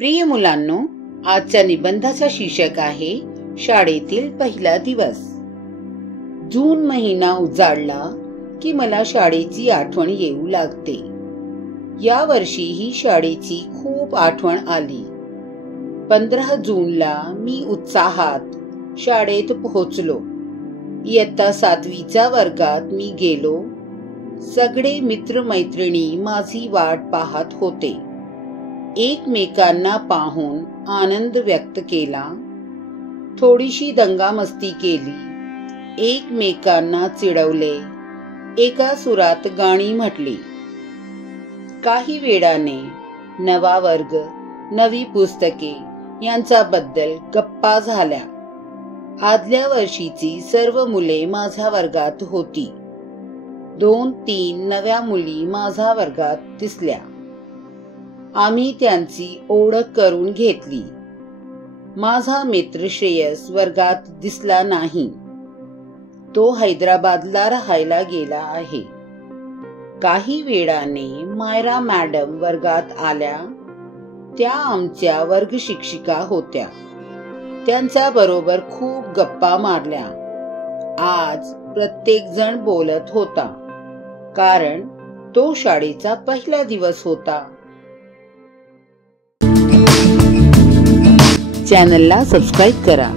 प्रिय मुलांनो, आजच्या निबंधाचा शीर्षक आहे शाळेतील पहिला दिवस। जून महिना उजाडला की मला शाळेची आठवण येऊ लागते। या वर्षीही शाळेची खूप आठवण आली। 15 जूनला मी उत्साहात शाळेत पोहोचलो। इयत्ता 7वीच्या वर्गात मी गेलो। सगळे मित्रमैत्रिणी माझी वाट पाहत होते। एकमेकांना पाहून आनंद व्यक्त केला, थोडीशी दंगामस्ती केली, एकमेकांना चिडवले, एका सुरात गाणी म्हटली। काही वेळाने नवा वर्ग, नवी पुस्तके यांच्याबद्दल गप्पा झाल्या। आदल्या वर्षीची सर्व मुले माझ्या वर्गात होती। 2-3 नव्या मुली माझ्या वर्गात दिसल्या। आम्ही त्यांची ओळख करून घेतली। माझा मित्र श्रेयस वर्गात दिसला नाही। तो हैदराबादला राहायला गेला आहे। काही वेळाने मायरा मॅडम वर्गात आल्या। त्या आमच्या वर्ग शिक्षिका होत्या। त्यांच्या बरोबर खूप गप्पा मारल्या। आज प्रत्येक जण बोलत होता, कारण तो शाळेचा पहिला दिवस होता। चॅनलला सबस्क्राइब करा।